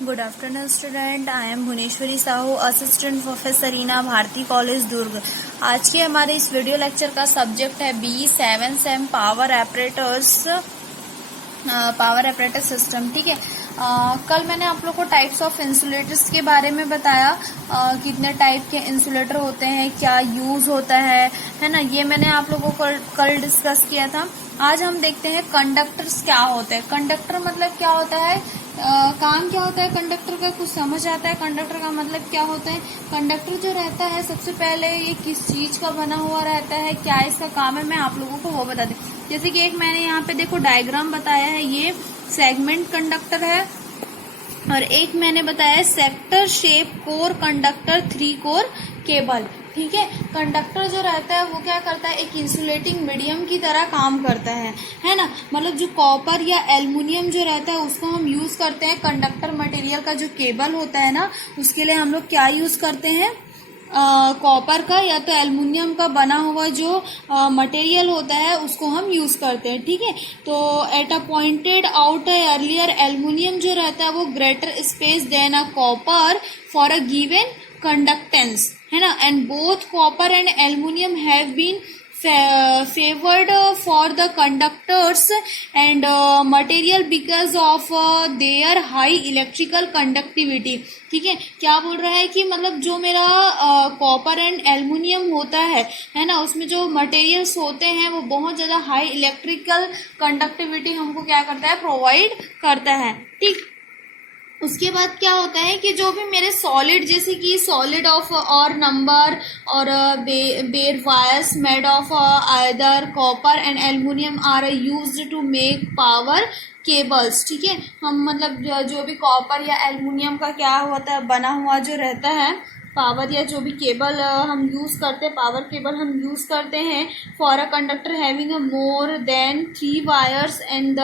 Good afternoon student, I am Bhuvneshwari Sahu, assistant professor Reena Bharti college Durg. आज के हमारे इस वीडियो लेक्चर का सब्जेक्ट है B7 same power apparatus system. ठीक है, कल मैंने आप लोग को टाइप्स ऑफ इंसुलेटर्स के बारे में बताया, कितने टाइप के इंसुलेटर होते हैं, क्या यूज होता है ना, ये मैंने आप लोगों को कल डिस्कस किया था। आज हम देखते हैं कंडक्टर्स क्या होते हैं। कंडक्टर मतलब क्या होता है, काम क्या होता है कंडक्टर का, कुछ समझ आता है कंडक्टर का मतलब क्या होता है। कंडक्टर जो रहता है सबसे पहले ये किस चीज का बना हुआ रहता है, क्या इसका काम है, मैं आप लोगों को वो बता दूं। जैसे कि एक मैंने यहाँ पे देखो डायग्राम बताया है, ये सेगमेंट कंडक्टर है, और एक मैंने बताया sector shape core conductor 3 core cable. ठीक है, कंडक्टर जो रहता है वो क्या करता है, एक इंसुलेटिंग मीडियम की तरह काम करता है ना। मतलब जो कॉपर या एल्युमिनियम जो रहता है उसको हम यूज करते हैं कंडक्टर मटेरियल का, जो केबल होता है ना उसके लिए हम लोग क्या यूज करते हैं, कॉपर का या तो एल्युमिनियम का बना हुआ जो मटेरियल होता है उसको हम यूज करते हैं। ठीक है, तो at a pointed out earlier aluminium जो रहता है वो greater space than a copper for a given conductance, है ना। And both copper and aluminium have been favored for the conductors and material because of their high electrical conductivity। ठीक है, क्या बोल रहा है कि मतलब जो मेरा कॉपर एंड एल्युमिनियम होता है ना, उसमें जो मटेरियल्स होते हैं वो बहुत ज्यादा हाई इलेक्ट्रिकल कंडक्टिविटी हमको क्या करता है, प्रोवाइड करता है। ठीक, उसके बाद क्या होता है कि जो भी मेरे सॉलिड, जैसे कि सॉलिड ऑफ और नंबर और bare wires made of either copper and aluminium are used to make power cables. ठीक है, हम मतलब जो भी कॉपर या एल्युमिनियम का क्या होता है बना हुआ जो रहता है पावर, या जो भी केबल हम यूज करते हैं, पावर केबल हम यूज करते हैं for a conductor having a more than 3 wires and the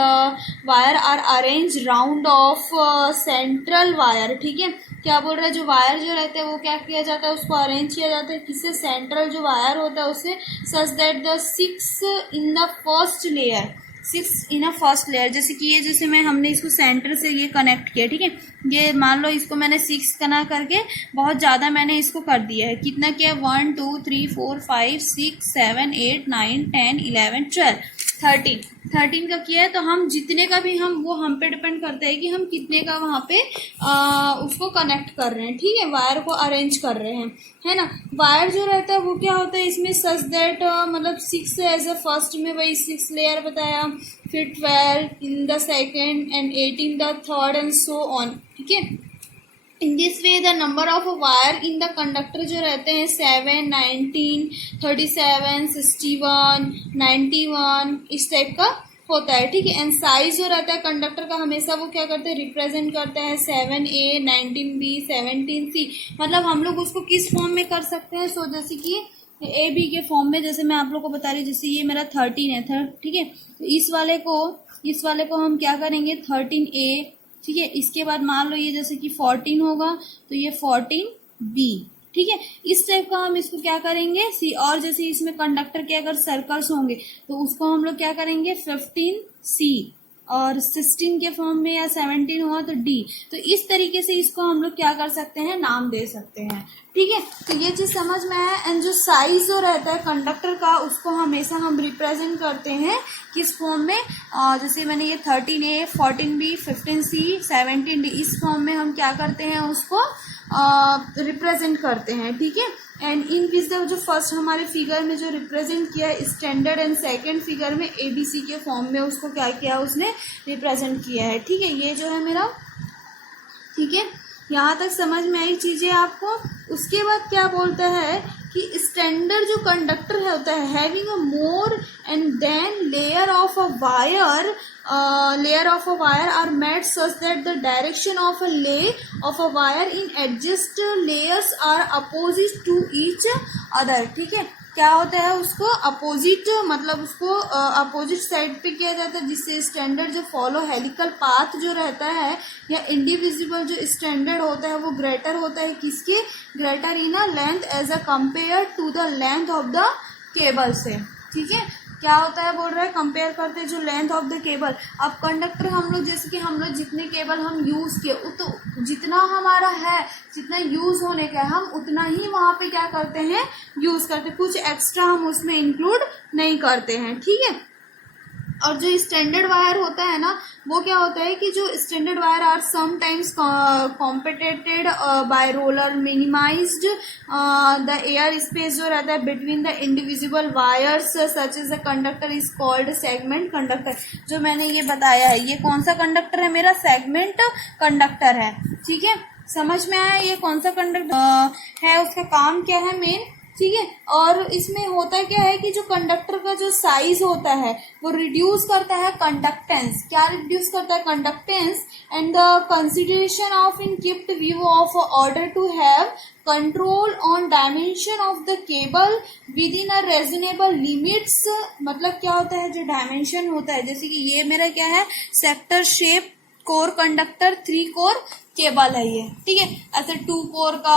wire are arrange round of central wire. ठीक है, क्या बोल रहा है, जो वायर जो रहते हैं वो क्या किया जाता है, उसको अरेंज किया जाता है किससे, सेंट्रल जो वायर होता है उससे, सच that the 6 in the first layer, 6 in a first layer. जैसे कि ये, जैसे मैं हमने इसको सेंटर से ये कनेक्ट किया। ठीक है, ये मान लो इसको मैंने 6 कना करके बहुत ज्यादा मैंने इसको कर दिया है, कितना किया, 1 2 3 4 5 6 7 8 9 10 11 12 13 का किया है। तो हम जितने का भी वो हम पे डिपेंड करता है कि हम कितने का वहां पे उसको कनेक्ट कर रहे हैं। ठीक है, वायर को अरेंज कर रहे हैं, है ना। वायर जो रहता है वो क्या होता है इसमें, सच दैट मतलब 6 एज अ फर्स्ट में वही 6 लेयर बताया, फिर 12 in the second and 8 in the third and so on. ठीक है, in this way the number of wire in the conductor जो रहते हैं 7 19 37 61 91 इस टाइप का होता है। ठीक है, एंड साइज जो रहता है कंडक्टर का हमेशा वो क्या करते हैं, रिप्रेजेंट करता है 7A 19B 17C। मतलब हम लोग उसको किस फॉर्म में कर सकते हैं, सो जैसे कि ए बी के फॉर्म में, जैसे मैं आप लोग को बता रही हूँ, जैसे ये मेरा 13 है, ठीक है, तो इस वाले को हम क्या करेंगे 13A। ठीक है, इसके बाद मान लो ये जैसे कि 14 होगा तो ये 14B। ठीक है, इस टाइप का हम इसको क्या करेंगे सी, और जैसे इसमें कंडक्टर के अगर सर्कल्स होंगे तो उसको हम लोग क्या करेंगे 15C, और 16 के फॉर्म में या 17 हुआ तो D। तो इस तरीके से इसको हम लोग क्या कर सकते हैं, नाम दे सकते हैं। ठीक है, तो ये चीज समझ में आया। एंड जो साइज जो रहता है कंडक्टर का उसको हमेशा हम रिप्रेजेंट करते हैं किस फॉर्म में, जैसे मैंने ये 13A 14B 15C 17D इस फॉर्म में हम क्या करते हैं, उसको रिप्रेजेंट करते हैं। ठीक है, एंड इन विच द जो फर्स्ट हमारे फिगर में जो रिप्रेजेंट किया है स्टैंडर्ड, एंड सेकंड फिगर में ABC के फॉर्म में उसको क्या किया, उसने रिप्रेजेंट किया है। ठीक है, ये जो है मेरा, ठीक है, यहाँ तक समझ में आई चीजें आपको। उसके बाद क्या बोलता है कि स्टैंडर्ड जो कंडक्टर है होता है having a more and then layer of a wire are made such that the direction of a lay of a wire in adjust layers are opposite to each other. ठीक है, क्या होता है उसको अपोजिट, मतलब उसको अपोजिट साइड पे किया जाता है, जिससे स्टैंडर्ड जो फॉलो हेलिकल पाथ जो रहता है या इंडिविजिबल जो स्टैंडर्ड होता है वो ग्रेटर होता है किसके, greater in a length as a compare to the length of the cable से। ठीक है, क्या होता है बोल रहा है, कंपेयर करते हैं जो लेंथ ऑफ द केबल। अब कंडक्टर हम लोग जैसे कि हम लोग जितने केबल हम यूज़ किए तो जितना हमारा है, जितना यूज़ होने का है, हम उतना ही वहाँ पे क्या करते हैं, यूज़ करते हैं, कुछ एक्स्ट्रा हम उसमें इंक्लूड नहीं करते हैं, ठीक है। और जो स्टैंडर्ड वायर होता है ना, वो क्या होता है कि जो standard wire are sometimes compacted by roller minimized the air space जो रहता है between the individual wires such as the conductor is called segment conductor. जो मैंने ये बताया है, ये कौन सा कंडक्टर है मेरा, सेगमेंट कंडक्टर है, ठीक है। समझ में आया ये कौन सा कंडक्टर है, उसका काम क्या है मेन, ठीक है। और इसमें होता क्या है कि जो कंडक्टर का जो साइज होता है वो रिड्यूस करता है कंडक्टेंस। क्या रिड्यूस करता है, conductance. And the consideration of in keeped view of order to have control on dimension of the cable with in a reasonable limits. मतलब क्या होता है, जो डायमेंशन होता है, जैसे कि ये मेरा क्या है, sector shape core conductor 3 core cable है ये, ठीक है। ऐसे 2 कोर का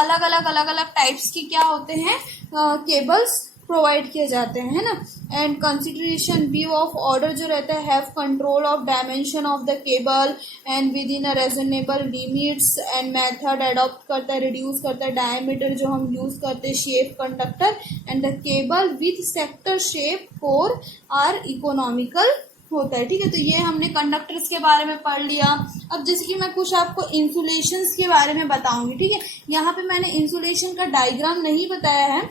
अलग अलग टाइप्स की क्या होते हैं, केबल्स प्रोवाइड किए जाते हैं, है ना। And consideration view of order जो रहता है, have control of dimension of the cable and with in a reasonable limits. And method adopt करता है, रिड्यूस करता है डायमीटर जो हम यूज करते हैं, shape conductor and the cable with sector shape core are economical होता है, ठीक है। तो ये हमने कंडक्टर्स के बारे में पढ़ लिया। अब जैसे कि मैं कुछ आपको इंसुलेशंस के बारे में बताऊंगी, ठीक है। यहाँ पे मैंने इंसुलेशन का डायग्राम नहीं बताया है,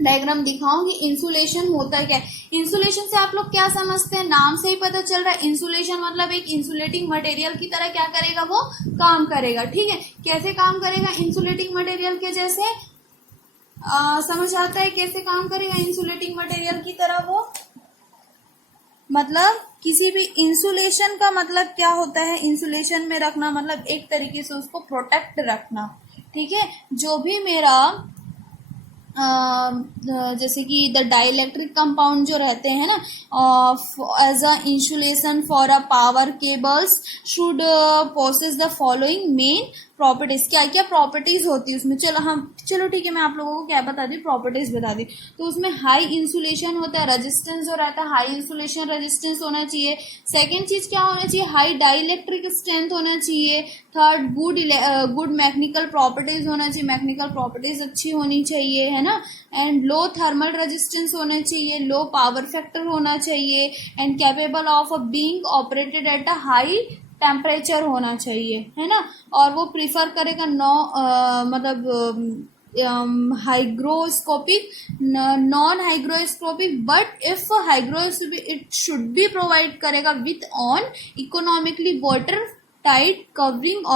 डायग्राम दिखाऊंगी। इंसुलेशन होता है क्या, इंसुलेशन से आप लोग क्या समझते हैं, नाम से ही पता चल रहा है। इंसुलेशन मतलब एक इंसुलेटिंग मटेरियल की तरह क्या करेगा, वो काम करेगा, ठीक है। कैसे काम करेगा, इंसुलेटिंग मटेरियल के जैसे समझ आता है कैसे काम करेगा इंसुलेटिंग मटेरियल की तरह वो। मतलब किसी भी इंसुलेशन का मतलब क्या होता है, इंसुलेशन में रखना मतलब एक तरीके से उसको प्रोटेक्ट रखना, ठीक है। जो भी मेरा जैसे कि द डाइलेक्ट्रिक कंपाउंड जो रहते हैं ना, as a insulation for a power cables should possess the following main properties. क्या क्या प्रॉपर्टीज होती है उसमें, चलो ठीक है, मैं आप लोगों को क्या बता दी, प्रॉपर्टीज बता दी। तो उसमें हाई इंसुलेशन होता है, रेजिस्टेंस जो रहता है हाई इंसुलेशन रेजिस्टेंस होना चाहिए। सेकेंड चीज क्या होना चाहिए, हाई डाइलेक्ट्रिक स्ट्रेंथ होना चाहिए। थर्ड, गुड मैकेनिकल प्रॉपर्टीज होना चाहिए, मैकेनिकल प्रॉपर्टीज अच्छी होनी चाहिए, है ना। एंड लो थर्मल रेजिस्टेंस होना चाहिए, लो पावर फैक्टर होना चाहिए, and capable of being operated at a high temperature होना चाहिए, है ना। और वो प्रिफर करेगा hygroscopic, non hygroscopic, but if hygroscopic it should be provide करेगा with on economically water tight covering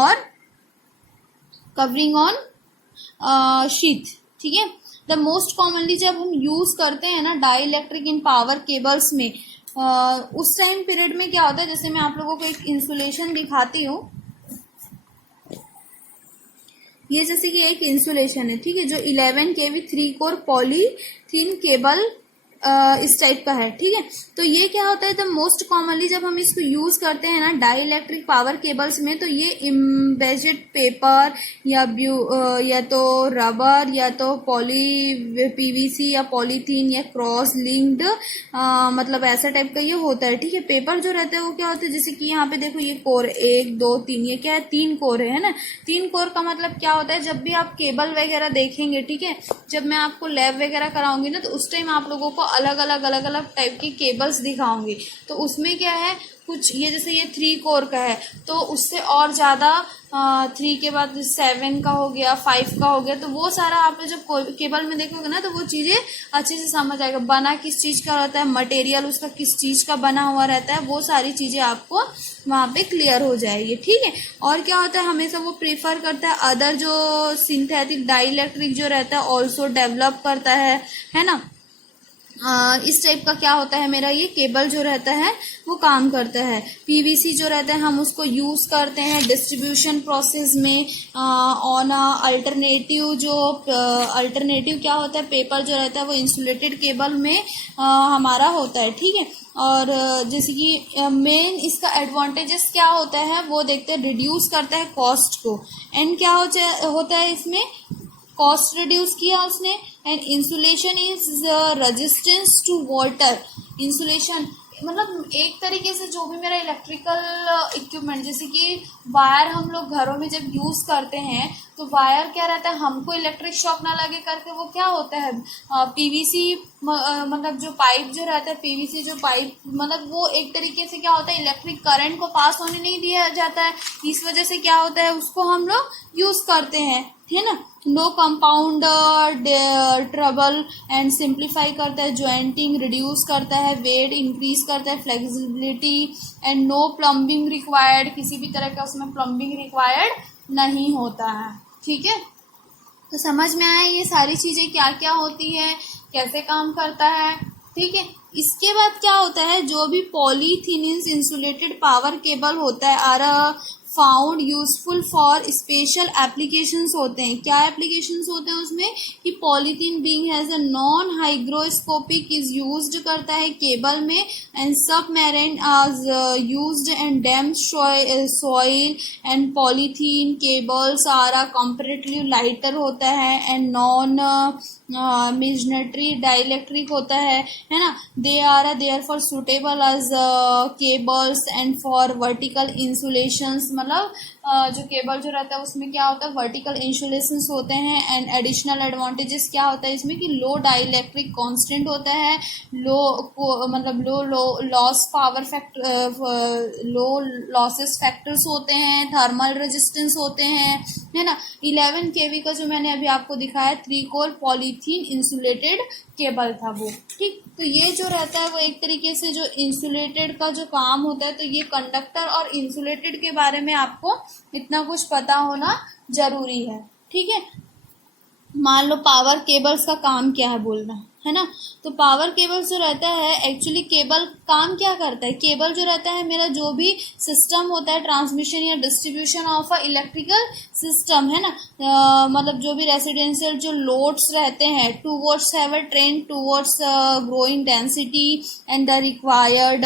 on sheath, ठीक है। द मोस्ट कॉमनली जब हम यूज करते हैं ना डाइलेक्ट्रिक इन पावर केबल्स में, उस टाइम पीरियड में क्या होता है, जैसे मैं आप लोगों को एक इंसुलेशन दिखाती हूँ। ये जैसे कि एक इंसुलेशन है, ठीक है, जो 11 kV 3 कोर पॉलीथीन केबल इस टाइप का है, ठीक है। तो ये क्या होता है, द मोस्ट कॉमनली जब हम इसको यूज करते हैं ना डाइलेक्ट्रिक पावर केबल्स में, तो ये एम्बेडेड पेपर या तो रबर या तो पीवीसी या पॉलीथीन या क्रॉस लिंक्ड मतलब ऐसा टाइप का ये होता है, ठीक है। पेपर जो रहता है वो क्या होता है, जैसे कि यहाँ पे देखो ये कोर 1 2 3, ये क्या है 3 कोर है ना। 3 कोर का मतलब क्या होता है, जब भी आप केबल वगैरह देखेंगे, ठीक है, जब मैं आपको लैब वगैरह कराऊंगी ना, तो उस टाइम आप लोगों को अलग अलग टाइप की केबल्स दिखाऊंगी। तो उसमें क्या है, कुछ ये जैसे ये 3 कोर का है, तो उससे और ज्यादा 3 के बाद 7 का हो गया, 5 का हो गया, तो वो सारा आप जब केबल में देखोगे ना, तो वो चीजें अच्छे से समझ आएगा। बना किस चीज का रहता है, मटेरियल उसका किस चीज का बना हुआ रहता है, वो सारी चीजें आपको वहां पे क्लियर हो जाएगी, ठीक है। और क्या होता है, हमेशा वो प्रीफर करता है अदर जो सिंथेटिक डाइलेक्ट्रिक जो रहता है ऑल्सो डेवलप करता है ना। इस टाइप का क्या होता है, मेरा ये केबल जो रहता है वो काम करता है। पीवीसी जो रहता है हम उसको यूज करते हैं डिस्ट्रीब्यूशन प्रोसेस में ऑन अल्टरनेटिव। जो अल्टरनेटिव क्या होता है, पेपर जो रहता है वो इंसुलेटेड केबल में हमारा होता है, ठीक है। और जैसे कि मेन इसका एडवांटेजेस क्या होता है वो देखते हैं, रिड्यूस करता है कॉस्ट को। एंड क्या होता है इसमें, कॉस्ट रिड्यूस किया उसने। And insulation is resistance to water. Insulation मतलब एक तरीके से जो भी मेरा इलेक्ट्रिकल इक्विपमेंट, जैसे कि वायर हम लोग घरों में जब यूज करते हैं तो वायर क्या रहता है, हमको इलेक्ट्रिक शॉक ना लगे करके वो क्या होता है, पीवीसी मतलब जो पाइप जो रहता है, पीवीसी जो पाइप मतलब वो एक तरीके से क्या होता है, इलेक्ट्रिक करंट को पास होने नहीं दिया जाता है। इस वजह से क्या होता है, उसको हम लोग यूज करते हैं, है ना। No compound trouble and simplify करता है, ज्वाइंटिंग रिड्यूस करता है, वेट इंक्रीज करता है, flexibility and no plumbing required. किसी भी तरह का उसमें प्लम्बिंग रिक्वायर्ड नहीं होता है। ठीक है, तो समझ में आया ये सारी चीजें क्या क्या होती है, कैसे काम करता है। ठीक है, इसके बाद क्या होता है, जो भी पॉलीथिन इंसुलेटेड पावर केबल होता है are found useful for special applications होते हैं। क्या एप्लीकेशंस होते हैं उसमें कि polythene being has a non hygroscopic is used करता है केबल में, एंड सबमरीन आज used and damp soil and polythene cables are comparatively lighter होता है एंड नॉन मिजनेटरी डाइलेक्ट्रिक होता है ना। They are therefore suitable as cables and for vertical insulations. मतलब जो केबल जो रहता है उसमें क्या होता है, वर्टिकल इंसुलेशंस होते हैं। एंड एडिशनल एडवांटेजेस क्या होता है इसमें कि लो डाइलेक्ट्रिक कांस्टेंट होता है, लो लॉस पावर फैक्टर, लो लॉसेस फैक्टर्स होते हैं, थर्मल रेजिस्टेंस होते हैं, है ना। 11 kV का जो मैंने अभी आपको दिखाया 3 कोर पॉलीथीन इंसुलेटेड केबल था वो। ठीक, तो ये जो रहता है वो एक तरीके से जो इंसुलेटेड का जो काम होता है, तो ये कंडक्टर और इंसुलेटेड के बारे में आपको इतना कुछ पता होना जरूरी है। ठीक है, मान लो पावर केबल्स का काम क्या है बोलना, है ना। तो पावर केबल्स जो रहता है, एक्चुअली केबल काम क्या करता है, केबल जो रहता है मेरा जो भी सिस्टम होता है ट्रांसमिशन या distribution of a electrical system, है ना। मतलब जो भी रेसिडेंशियल जो लोड्स रहते हैं towards have a trend towards growing density and the required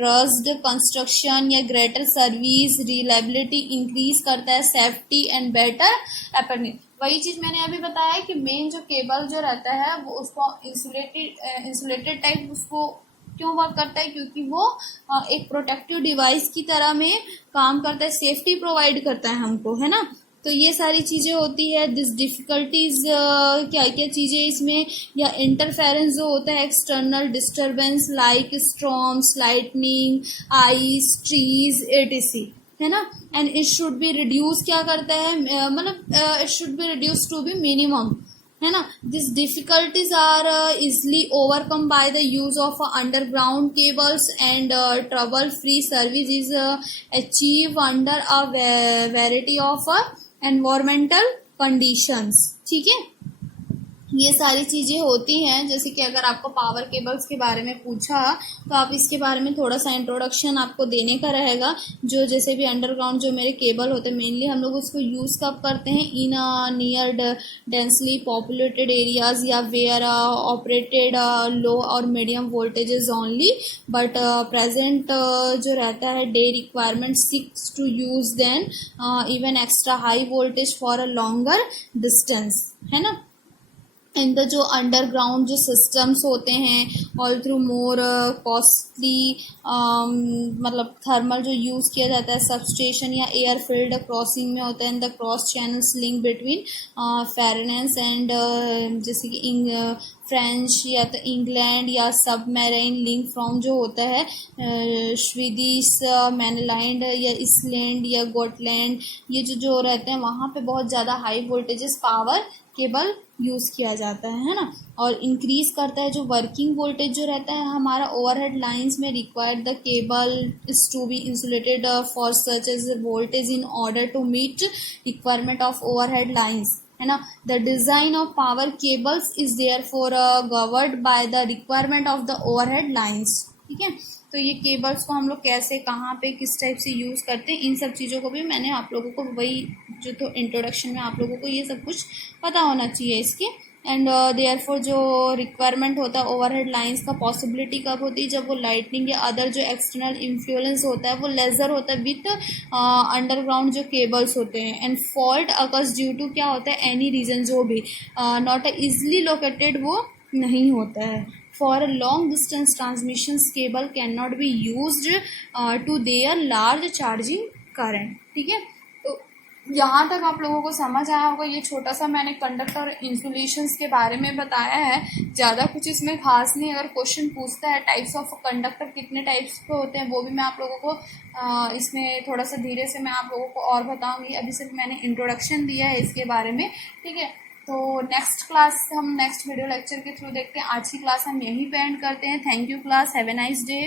rugged construction या ग्रेटर सर्विस रिलायबिलिटी इंक्रीज करता है, सेफ्टी एंड बेटर अपॉर्चुनिटी। वही चीज मैंने अभी बताया कि मेन जो केबल जो रहता है वो उसको इंसुलेटेड टाइप उसको क्यों वर्क करता है, क्योंकि वो एक प्रोटेक्टिव डिवाइस की तरह में काम करता है, सेफ्टी प्रोवाइड करता है हमको, है ना। तो ये सारी चीजें होती है। दिस डिफिकल्टीज क्या क्या चीजें इसमें, या इंटरफेरेंस जो होता है, external disturbance like storms, lightning, ice, trees etc, है ना। And it should be reduce, क्या करता है मतलब it should be reduce to be minimum, है ना। This difficulties are easily overcome by the use of underground cables and trouble free service is achieve under a variety of environmental conditions. ठीक है, ये सारी चीजें होती हैं। जैसे कि अगर आपको पावर केबल्स के बारे में पूछा तो आप इसके बारे में थोड़ा सा इंट्रोडक्शन आपको देने का रहेगा। जो जैसे भी अंडरग्राउंड जो मेरे केबल होते हैं, मेनली हम लोग उसको यूज कब करते हैं, in near densely populated areas या वेयर ऑपरेटेड लो और medium voltages only, but present जो रहता है day requirement six to use then even extra high voltage for a longer distance, है ना। इन द जो अंडरग्राउंड जो सिस्टम्स होते हैं ऑल थ्रू मोर कॉस्टली, मतलब थर्मल जो यूज़ किया जाता है सबस्टेशन या एयर फील्ड क्रॉसिंग में होता है, in the cross channels link between फेरेनेस एंड जैसे कि फ्रेंच या तो इंग्लैंड या सबमरीन लिंक फ्रॉम जो होता है स्वीडिश मैनलैंड या इसलैंड या गोटलैंड, ये जो रहते हैं वहाँ पे बहुत ज़्यादा high voltages power cable use किया जाता है ना। और इंक्रीज करता है जो वर्किंग वोल्टेज जो रहता है हमारा ओवरहेड लाइंस में, required the cable is to be insulated for such as voltage in order to meet requirement of overhead lines, है ना। The design of power cables is therefore governed by the requirement of the overhead lines. ठीक है, तो ये cables को हम लोग कैसे कहाँ पे किस टाइप से यूज़ करते हैं, इन सब चीज़ों को भी मैंने आप लोगों को वही जो तो इंट्रोडक्शन में आप लोगों को ये सब कुछ पता होना चाहिए इसके एंड देयरफॉर जो रिक्वायरमेंट होता है ओवरहेड लाइंस का, पॉसिबिलिटी कब होती है, जब वो लाइटनिंग या अदर जो एक्सटर्नल इन्फ्लुएंस होता है वो लेजर होता है विथ अंडरग्राउंड जो केबल्स होते हैं। And fault occurs due to क्या होता है, एनी रीजन, जो भी नॉट इजली लोकेटेड वो नहीं होता है। For long distance transmission cable can not be use to their large charging current. ठीक है, तो यहाँ तक आप लोगों को समझ आया होगा। ये छोटा सा मैंने कंडक्टर और इंसुलेशंस के बारे में बताया है, ज़्यादा कुछ इसमें खास नहीं। अगर क्वेश्चन पूछता है टाइप्स ऑफ कंडक्टर कितने टाइप्स के होते हैं, वो भी मैं आप लोगों को इसमें थोड़ा सा धीरे से मैं आप लोगों को और बताऊंगी। अभी सिर्फ मैंने इंट्रोडक्शन दिया है इसके बारे में। ठीक है, तो नेक्स्ट क्लास हम नेक्स्ट वीडियो लेक्चर के थ्रू देखते हैं। आज की क्लास हम यहीं पे एंड करते हैं। Thank you class, have a nice day.